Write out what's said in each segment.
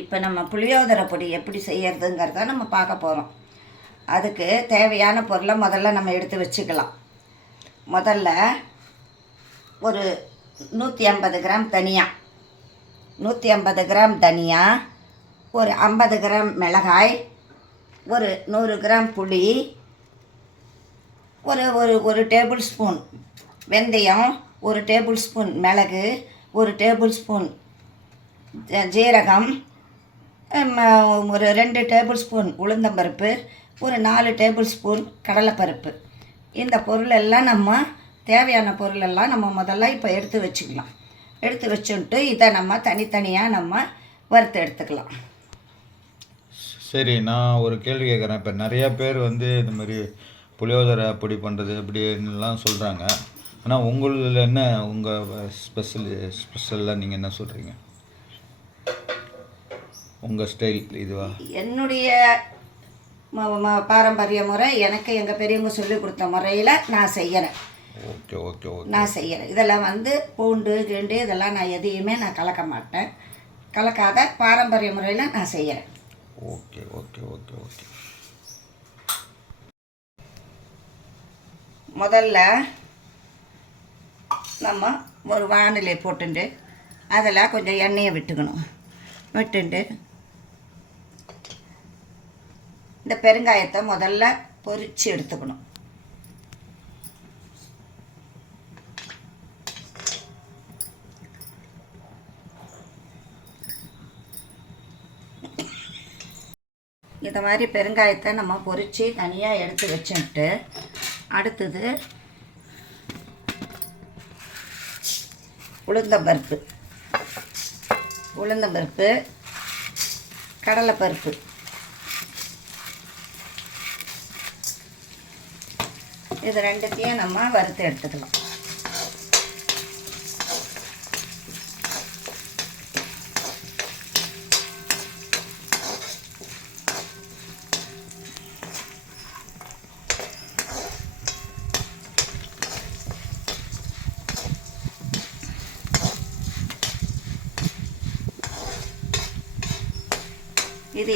இப்போ நம்ம புளியோதரை பொடி எப்படி செய்யறதுங்கிறத நம்ம பார்க்க போகிறோம். அதுக்கு தேவையான பொருளை முதல்ல நம்ம எடுத்து வச்சுக்கலாம். முதல்ல ஒரு 150 கிராம் தனியா, 150 கிராம் தனியா, ஒரு 50 கிராம் மிளகாய், ஒரு 100 கிராம் புளி, ஒரு ஒரு ஒரு டேபிள் ஸ்பூன் வெந்தயம், ஒரு டேபிள் ஸ்பூன் மிளகு, ஒரு டேபிள் ஸ்பூன் ஜீரகம், ஒரு 2 டேபிள் ஸ்பூன் உளுந்தம்பருப்பு, ஒரு 4 டேபிள் ஸ்பூன் கடலைப்பருப்பு. இந்த பொருள் எல்லாம் நம்ம தேவையான பொருளெல்லாம் நம்ம முதல்ல இப்போ எடுத்து வச்சுக்கலாம். எடுத்து வச்சுட்டு இதை நம்ம தனித்தனியாக நம்ம வறுத்து எடுத்துக்கலாம். சரி, நான் ஒரு கேள்வி கேட்குறேன். இப்போ நிறையா பேர் இந்த மாதிரி புளியோதரை அப்படி பண்ணுறது அப்படின்லாம் சொல்கிறாங்க. ஆனால் உங்களில் என்ன உங்கள் ஸ்பெஷலில் நீங்கள் என்ன சொல்கிறீங்க? உங்கள் ஸ்டைல் இதுவா? என்னுடைய பாரம்பரிய முறை, எனக்கு எங்கள் பெரியவங்க சொல்லி கொடுத்த முறையில் நான் செய்கிறேன். ஓகே ஓகே ஓகே நான் செய்கிறேன். இதெல்லாம் பூண்டு கிண்டு இதெல்லாம் நான் எதையுமே நான் கலக்க மாட்டேன். கலக்காத பாரம்பரிய முறையில் நான் செய்கிறேன். ஓகே ஓகே ஓகே ஓகே முதல்ல நம்ம ஒரு வானிலை போட்டுண்டு அதில் கொஞ்சம் எண்ணெயை விட்டுக்கணும். விட்டுண்டு இந்த பெருங்காயத்தை முதல்ல பொரித்து எடுத்துக்கணும். இந்த மாதிரி பெருங்காயத்தை நம்ம பொரித்து தனியாக எடுத்து வச்சுட்டு, அடுத்தது உளுந்தம்பருப்பு, கடலைப்பருப்பு, இது ரெண்டுத்தையும் நம்ம வறுத்து எடுத்துக்கலாம்.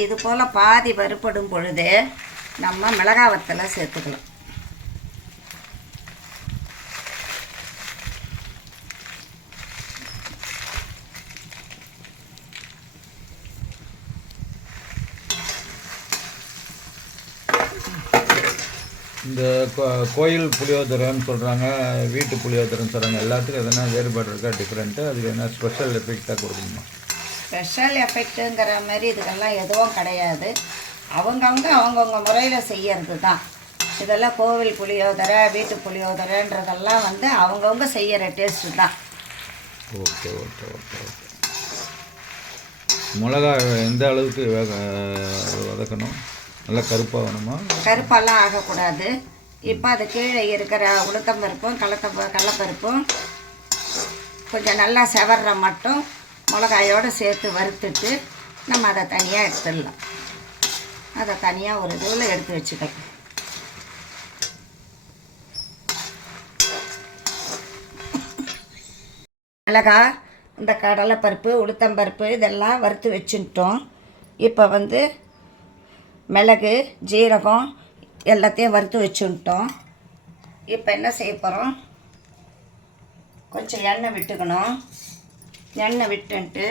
இது போல் பாதி வறுப்படும் பொழுது நம்ம மிளகாய் வத்தலை சேர்த்துக்கலாம். இந்த கோயில் புளியோதரைன்னு சொல்கிறாங்க, வீட்டு புளியோதரைன்னு சொல்கிறாங்க. எல்லாத்துக்கும் எதனா வேறுபாடு இருக்கா, டிஃப்ரெண்ட்டு? அதுக்கு என்ன ஸ்பெஷல் எஃபெக்டாக கொடுக்கணுமா? ஸ்பெஷல் எஃபெக்ட்டுங்கிற மாதிரி இதுக்கெல்லாம் எதுவும் கிடையாது. அவங்கவுங்க முறையில் செய்யறது தான். இதெல்லாம் கோவில் புளியோதரை, வீட்டு புளியோதரைன்றதெல்லாம் அவங்கவுங்க செய்கிற டேஸ்ட்டு தான். ஓகே ஓகே ஓகே ஓகே மிளகாய் எந்த அளவுக்கு வதக்கணும்? நல்லா கருப்பாக வேணுமா? கருப்பெல்லாம் ஆகக்கூடாது. இப்போ அது கீழே இருக்கிற உளுத்தம்பருப்பும் கடலைப்பருப்பும் கொஞ்சம் நல்லா செவர்ற மட்டும் மிளகாயோடு சேர்த்து வறுத்துட்டு நம்ம அதை தனியாக எடுத்துடலாம். அதை தனியாக ஒரு இதுவில் எடுத்து வச்சுக்கலாம். மிளகாய், இந்த கடலைப்பருப்பு, உளுத்தம்பருப்பு இதெல்லாம் வறுத்து வச்சுட்டோம். இப்போ மிளகு, ஜீரகம் எல்லாத்தையும் வறுத்து வச்சுட்டோம். இப்போ என்ன செய்ய போகிறோம்? கொஞ்சம் எண்ணெய் விட்டுக்கணும். எண்ணெய் விட்டுன்ட்டு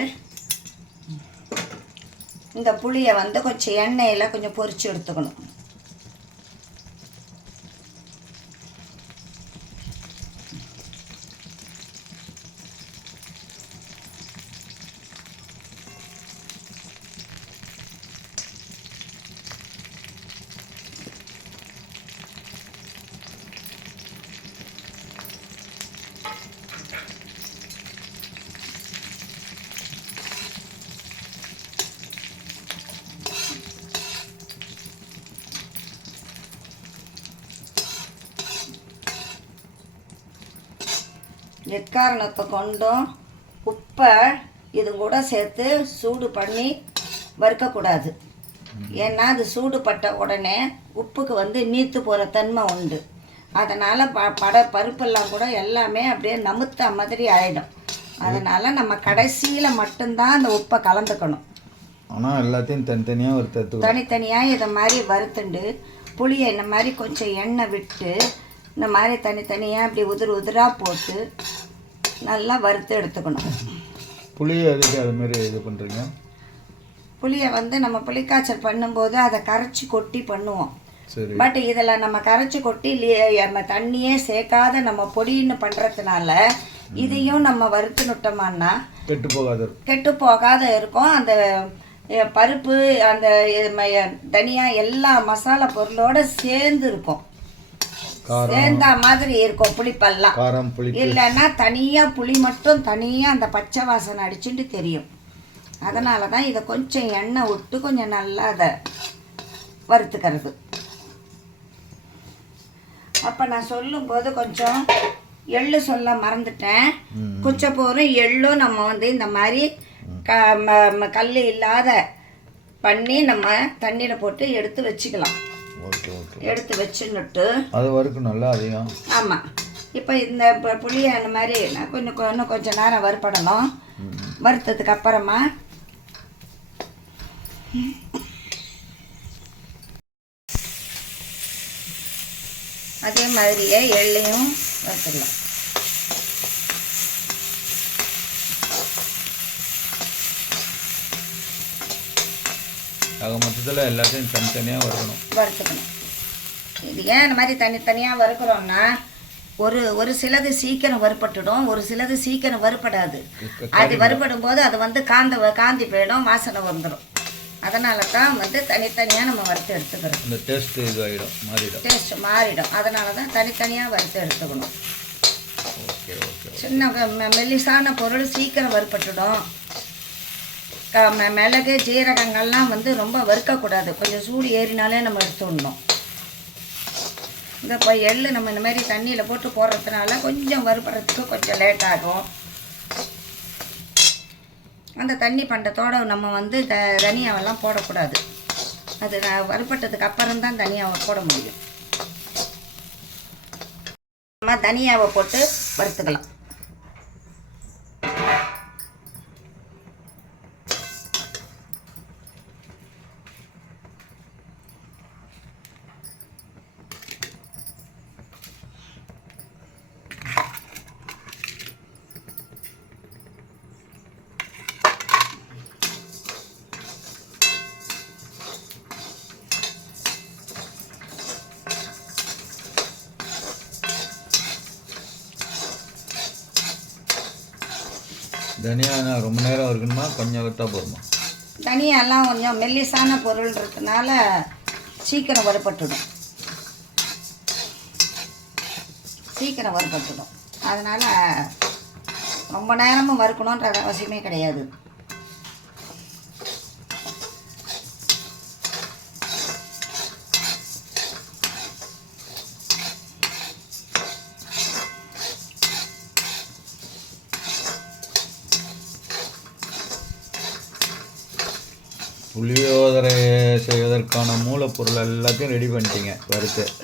இந்த புளியை கொஞ்சம் எண்ணெயில் கொஞ்சம் பொரித்து எடுத்துக்கணும். எக்காரணத்தை கொண்டும் உப்பை இது கூட சேர்த்து சூடு பண்ணி வறுக்கக்கூடாது. ஏன்னா அது சூடுபட்ட உடனே உப்புக்கு நீத்து போகிற தன்மை உண்டு. அதனால் பருப்பெல்லாம் கூட எல்லாமே அப்படியே நமுத்த மாதிரி ஆகிடும். அதனால் நம்ம கடைசியில் மட்டும்தான் அந்த உப்பை கலந்துக்கணும். ஆனால் எல்லாத்தையும் தனித்தனியாக வறுத்து தனித்தனியாக இதை மாதிரி வறுத்துண்டு புளியை இந்த மாதிரி கொஞ்சம் எண்ணெய் விட்டு இந்த மாதிரி தனித்தனியாக அப்படி உதிராக போட்டு நல்லா வறுத்து எடுத்துக்கணும். புளியை அதுக்கு அதுமாரி இது பண்ணுறீங்க? புளியை வந்து நம்ம புளிக்காய்ச்சல் பண்ணும்போது அதை கரைச்சி கொட்டி பண்ணுவோம். சரி. பட் இதில் நம்ம கரைச்சி கொட்டி நம்ம தண்ணியே சேர்க்காத நம்ம பொடின்னு பண்ணுறதுனால இதையும் நம்ம வறுத்து நுட்டோம்னா கெட்டு போகாத இருக்கும். அந்த பருப்பு அந்த தனியா எல்லா மசாலா பொருளோட சேர்ந்து இருக்கும், சேர்ந்த மாதிரி இருக்கும் புளிப்பெல்லாம். இல்லைன்னா தனியாக புளி மட்டும் தனியாக அந்த பச்சை வாசனை அடிச்சுட்டு தெரியும். அதனால தான் இதை கொஞ்சம் எண்ணெய் விட்டு கொஞ்சம் நல்லா அதை வறுத்துக்கிறது. அப்போ நான் சொல்லும்போது கொஞ்சம் எள்ளு சொல்ல மறந்துட்டேன். குச்சப்போரும் எள்ளும் நம்ம வந்து இந்த மாதிரி கல் இல்லாத பண்ணி நம்ம தண்ணியில் போட்டு எடுத்து வச்சுக்கலாம். எடுத்து வச்சுன்னுட்டு அது வரைக்கும் நல்லா அதிகம். ஆமாம். இப்போ இந்த புளியை அந்த மாதிரி நான் இன்னும் கொஞ்சம் நேரம் வறுப்படணும். வறுத்ததுக்கு அப்புறமா அதே மாதிரியே எள்ளையும் வறுத்துடலாம். மொத்தத்தில் எல்லாத்தையும் தனித்தனியாக வறுத்துக்கணும். இது ஏன் இந்த மாதிரி தனித்தனியாக வறுக்கிறோம்னா ஒரு சிலது சீக்கிரம் வறுப்பட்டுடும், ஒரு சிலது சீக்கிரம் வறுப்படாது. அது வறுப்படும் போது அது வந்து காந்தி போயிடும், வாசனை வந்துடும். அதனால தான் வந்து தனித்தனியாக நம்ம வறுத்து எடுத்துக்கிறோம். இந்த டேஸ்ட் மாறிடும். அதனால தான் தனித்தனியாக வறுத்து எடுத்துக்கணும். சின்ன மெல்லிசான பொருள் சீக்கிரம் வறுப்பட்டுடும். மிளகு ஜீரகங்கள்லாம் வந்து ரொம்ப வறுக்கக்கூடாது, கொஞ்சம் சூடு ஏறினாலே நம்ம எடுத்துடணும். இந்த இப்போ எள்ளு நம்ம இந்த மாதிரி தண்ணியில் போட்டு போடுறதுனால கொஞ்சம் வறுப்படுறதுக்கு கொஞ்சம் லேட் ஆகும். அந்த தண்ணி பண்டத்தோடு நம்ம வந்து தனியாவெல்லாம் போடக்கூடாது. அது வறுப்பட்டதுக்கு அப்புறம்தான் தனியாவை போட முடியும். நம்ம தனியாவை போட்டு வறுத்துக்கலாம். தனியா ரொம்ப நேரம் இருக்கணுமா, கொஞ்சம் விட்டா போதுமா? தனியாலாம் கொஞ்சம் மெல்லிசான பொருள்ன்றதுனால சீக்கிரம் வறுபட்டுடும். அதனால் ரொம்ப நேரமும் வறுக்கணுன்றது அவசியமே கிடையாது. புளியோதரை செய்வதற்கான மூலப்பொருள் எல்லாத்தையும் ரெடி பண்ணிட்டீங்க.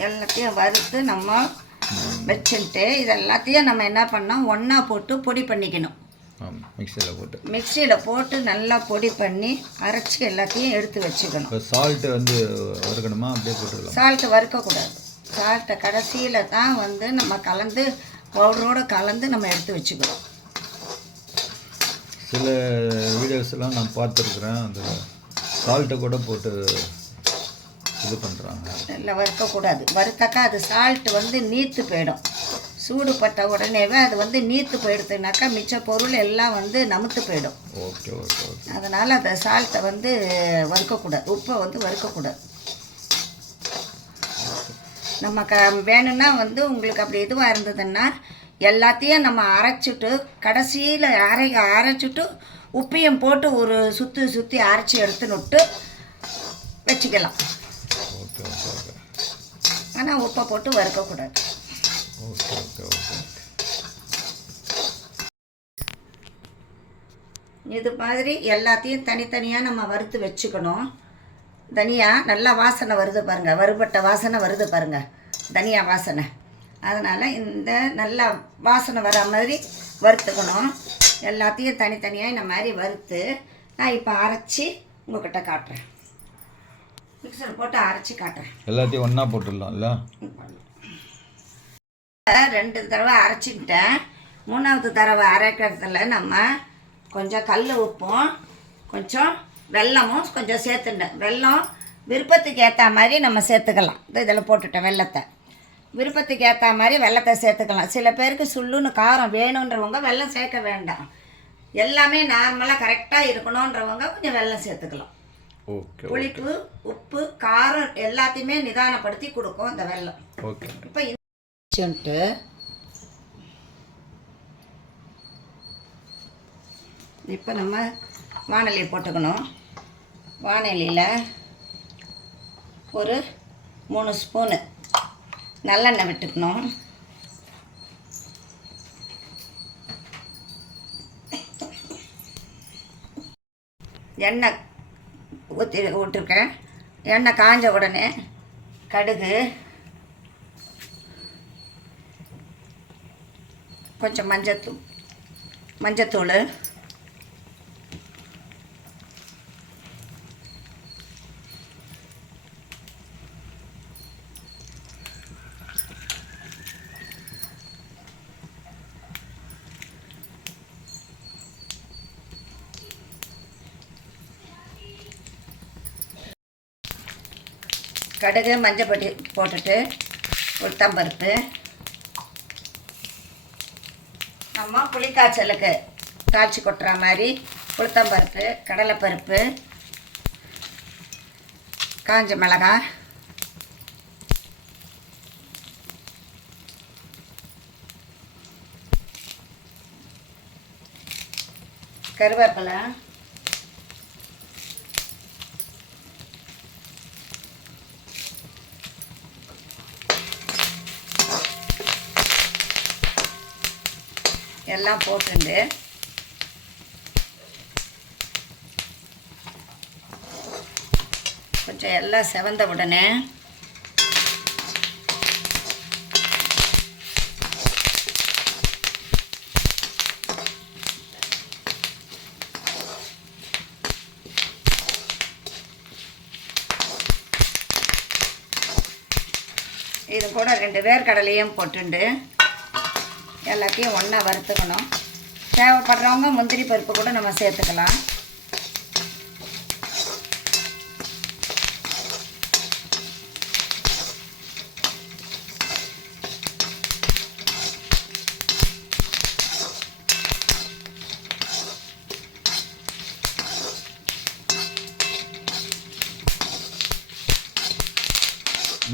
எல்லாத்தையும் வறுத்து நம்ம வச்சுட்டு இது எல்லாத்தையும் நம்ம என்ன பண்ணோம், ஒன்றா போட்டு பொடி பண்ணிக்கணும். மிக்சியில் போட்டு நல்லா பொடி பண்ணி அரைச்சி எல்லாத்தையும் எடுத்து வச்சுக்கணும். சால்ட்டு வந்து வறுக்கணுமா, அப்படியே போட்டுக்கலாம்? சால்ட்டு வறுக்கக்கூடாது. சால்ட்டை கடைசியில் தான் வந்து நம்ம கலந்து பவுடரோடு கலந்து நம்ம எடுத்து வச்சுக்கணும். சில வீடியோஸ்லாம் நான் பார்த்துருக்குறேன், அந்த சால்ட்டை கூட போட்டு இது பண்ணுறாங்க. இல்லை, வறுக்கக்கூடாது. வறுத்தாக்கா அது சால்ட்டு வந்து நீர்த்து போயிடும். சூடுபட்ட உடனேவே அது வந்து நீர்த்து போயிடுதுனாக்கா மிச்ச பொருள் எல்லாம் வந்து நமுத்து போயிடும். ஓகே. அதனால் அந்த சால்ட்டை வந்து வறுக்கக்கூடாது, உப்பை வந்து வறுக்கக்கூடாது. நம்ம வேணும்னா வந்து உங்களுக்கு அப்படி இதுவாக இருந்ததுன்னா எல்லாத்தையும் நம்ம அரைச்சிட்டு கடைசியில் அரைச்சிட்டு உப்பையும் போட்டு ஒரு சுற்றி அரைச்சி எடுத்துன்னுட்டு வச்சுக்கலாம். ஆனால் உப்பை போட்டு வறுக்கக்கூடாது. இது மாதிரி எல்லாத்தையும் தனித்தனியாக நம்ம வறுத்து வச்சுக்கணும். தனியா நல்லா வாசனை வருது பாருங்கள், வறுபட்ட வாசனை வருது பாருங்கள், தனியா வாசனை. அதனால் இந்த நல்லா வாசனை வர மாதிரி வறுத்துக்கணும். எல்லாத்தையும் தனித்தனியாக இந்த மாதிரி வறுத்து நான் இப்போ அரைச்சி உங்கள்கிட்ட காட்டுறேன். மிக்சர் போட்டு அரைச்சி காட்டுறேன். எல்லாத்தையும் ஒன்றா போட்டுடலாம்ல. 2 தடவை அரைச்சிக்கிட்டேன். 3வது தடவை அரைக்கிறதுல நம்ம கொஞ்சம் கல் உப்பும் கொஞ்சம் வெல்லமும் கொஞ்சம் சேர்த்துட்டேன். வெல்லம் விருப்பத்துக்கு ஏற்ற மாதிரி நம்ம சேர்த்துக்கலாம். இதில் போட்டுட்டேன் வெல்லத்தை. விருப்பத்துக்கு ஏற்ற மாதிரி வெல்லத்தை சேர்த்துக்கலாம். சில பேருக்கு சுள்ளுன்னு காரம் வேணுன்றவங்க வெல்லம் சேர்க்க வேண்டாம். எல்லாமே நார்மலாக கரெக்டாக இருக்கணுன்றவங்க கொஞ்சம் வெல்லம் சேர்த்துக்கலாம். ஓகே. புளிப்பு உப்பு காரம் எல்லாத்தையுமே நிதானப்படுத்தி கொடுக்கும் இந்த வெல்லம். ஓகே. இப்போ இப்போ நம்ம வாணலியை போட்டுக்கணும். வாணலியில் ஒரு 3 ஸ்பூனு நல்லெண்ணெய் விட்டுக்கணும். எண்ணெய் விட்டுருக்கேன். எண்ணெய் காஞ்ச உடனே கடுகு, கொஞ்சம் மஞ்சத்தூள், கடுகு மஞ்சப்பொடி போட்டுட்டு உளுத்தம்பருப்பு, நம்ம புளிக்காய்ச்சலுக்கு தாளித்து கொட்டுற மாதிரி உளுத்தம்பருப்பு, கடலைப்பருப்பு, காஞ்ச மிளகாய், கருவேப்பிலை, எல்லாம் போட்டுண்டு கொஞ்சம் எல்லாம் செவந்த உடனே இது கூட 2 வேர்க்கடலையும் போட்டுண்டு எல்லாத்தையும் ஒன்றா வறுத்துக்கணும். தேவைப்படுறவங்க முந்திரி பருப்பு கூட நம்ம சேர்த்துக்கலாம்.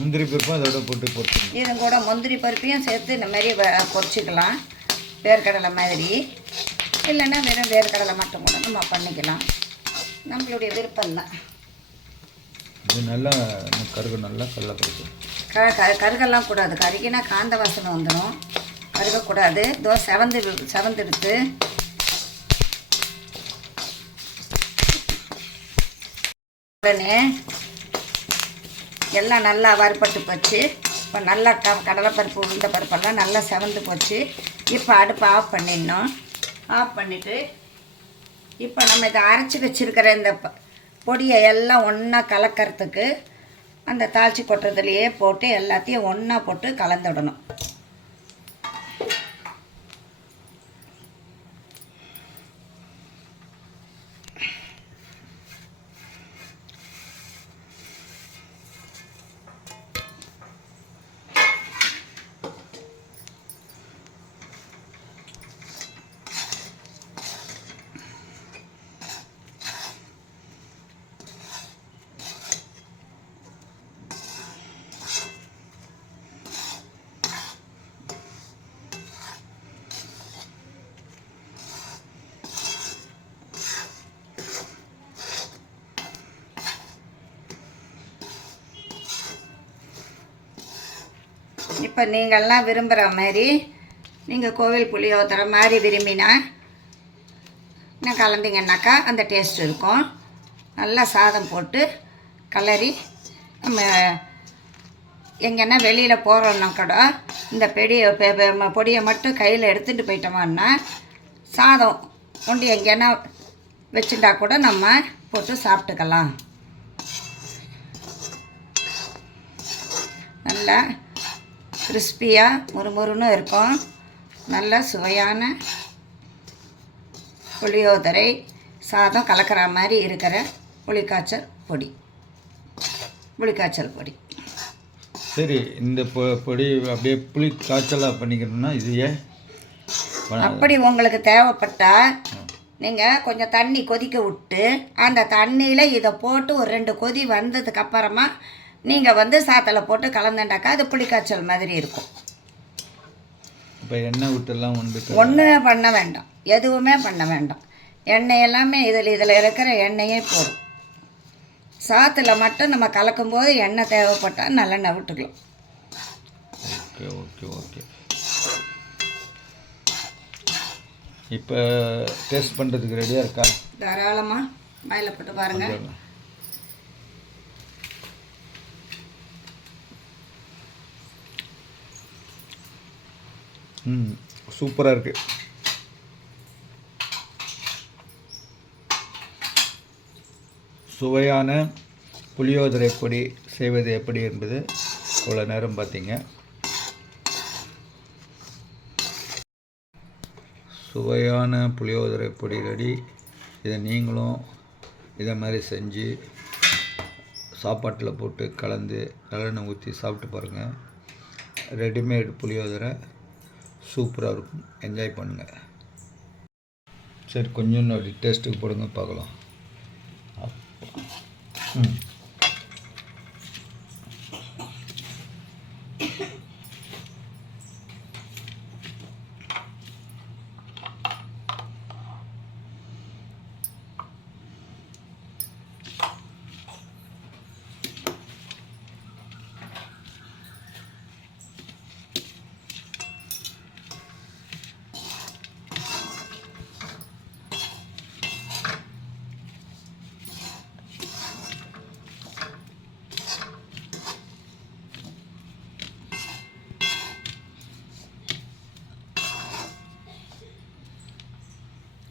முந்திரி பருப்பும் அதோட போட்டு இது கூட முந்திரி பருப்பையும் சேர்த்து இந்த மாதிரி பொரிச்சிக்கலாம். வேர்க்கடலை மாதிரி இல்லைன்னா வெறும் வேர்க்கடலை மட்டும் கூட நம்ம பண்ணிக்கலாம். நம்மளுடைய விருப்பம் தான். இது நல்லா நல்லா கடலை பருப்பு கருகெல்லாம் கூடாது. கருகினா காந்த வாசனை வந்துடும். கருகக்கூடாது. செவந்தெடுத்து உடனே எல்லாம் நல்லா வறுபட்டு போச்சு. இப்போ நல்லா கடலைப்பருப்பு உளுந்த பருப்பெல்லாம் நல்லா செவந்து போச்சு. இப்போ அடுப்பு ஆஃப் பண்ணிடணும். ஆஃப் பண்ணிவிட்டு இப்போ நம்ம இதை அரைச்சி வச்சுருக்கிற இந்த பொடியை எல்லாம் ஒன்றா கலக்கிறதுக்கு அந்த தாளிச்சி கொட்டுறதுலையே போட்டு எல்லாத்தையும் ஒன்றா போட்டு கலந்துடணும். இப்போ நீங்கள்லாம் விரும்புகிற மாதிரி நீங்கள் கோவில் புளியோதரை மாதிரி விரும்பினா நான் கலந்தீங்கன்னாக்கா அந்த டேஸ்ட் இருக்கும். நல்லா சாதம் போட்டு கலரி நம்ம எங்கன்னா வெளியில் போகிறோன்னா கூட இந்த பொடியை மட்டும் கையில் எடுத்துகிட்டு போயிட்டோமான்னா சாதம் கொண்டு எங்கேன்னா வச்சுட்டா கூட நம்ம போட்டு சாப்பிட்டுக்கலாம். நல்லா கிறிஸ்பியாக மொறுமொறுன்னு இருக்கும். நல்ல சுவையான புளியோதரை சாதம் கலக்கிற மாதிரி இருக்கிற புளிக்காய்ச்சல் பொடி. சரி, இந்த பொடி அப்படியே புளி காய்ச்சலாக பண்ணிக்கணும்னா இது ஏன்? அப்படி உங்களுக்கு தேவைப்பட்டால் நீங்கள் கொஞ்சம் தண்ணி கொதிக்க விட்டு அந்த தண்ணியில் இதை போட்டு ஒரு 2 கொதி வந்ததுக்கப்புறமா நீங்கள் சாத்தில் போட்டு கலந்துட்டாக்கா அது புளிக்காய்ச்சல் மாதிரி இருக்கும். இப்போ எண்ணெய் விட்டுலாம் ஒன்றுமே பண்ண வேண்டாம், எதுவுமே பண்ண வேண்டாம். எண்ணெய் எல்லாமே இதில் இருக்கிற எண்ணெயே போதும். சாத்தில் மட்டும் நம்ம கலக்கும்போது எண்ணெய் தேவைப்பட்டால் நல்லெண்ணெய் விட்டுக்கலாம். ஓகே. இப்போ டேஸ்ட் பண்ணுறதுக்கு ரெடியாக இருக்கா? தாராளமாக வாயில் போட்டு பாருங்கள். சூப்பராக இருக்குது. சுவையான புளியோதரை பொடி செய்வது எப்படி என்பது இவ்வளோ நேரம் பார்த்தீங்க. சுவையான புளியோதரை பொடி ரெடி. இதை நீங்களும் இதை மாதிரி செஞ்சு சாப்பாட்டில் போட்டு கலந்து நல்லெண்ணெய் ஊற்றி சாப்பிட்டு பாருங்கள். ரெடிமேட் புளியோதரை சூப்பராக இருக்கும். என்ஜாய் பண்ணுங்கள். சரி, கொஞ்சம் இன்னொரு டேஸ்ட்டுக்கு போடுங்க பார்க்கலாம்.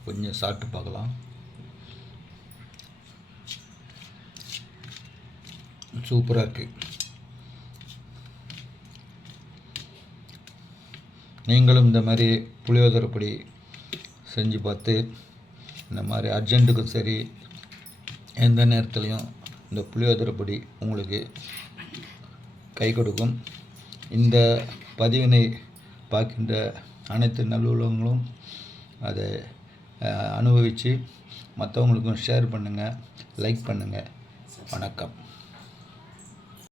கொஞ்சம் சாப்பிட்டு பார்க்கலாம். சூப்பராக இருக்குது. நீங்களும் இந்த மாதிரி புளியோதரை பொடி செஞ்சு பார்த்து இந்த மாதிரி அர்ஜென்ட்டுக்கும் சரி எந்த நேரத்துலையும் இந்த புளியோதரை பொடி உங்களுக்கு கை கொடுக்கும். இந்த பதிவினை பார்க்கின்ற அனைத்து நல்லுள்ளவங்களும் அதை அனுபவித்து மற்றவங்களுக்கும் ஷேர் பண்ணுங்கள், லைக் பண்ணுங்கள். வணக்கம்.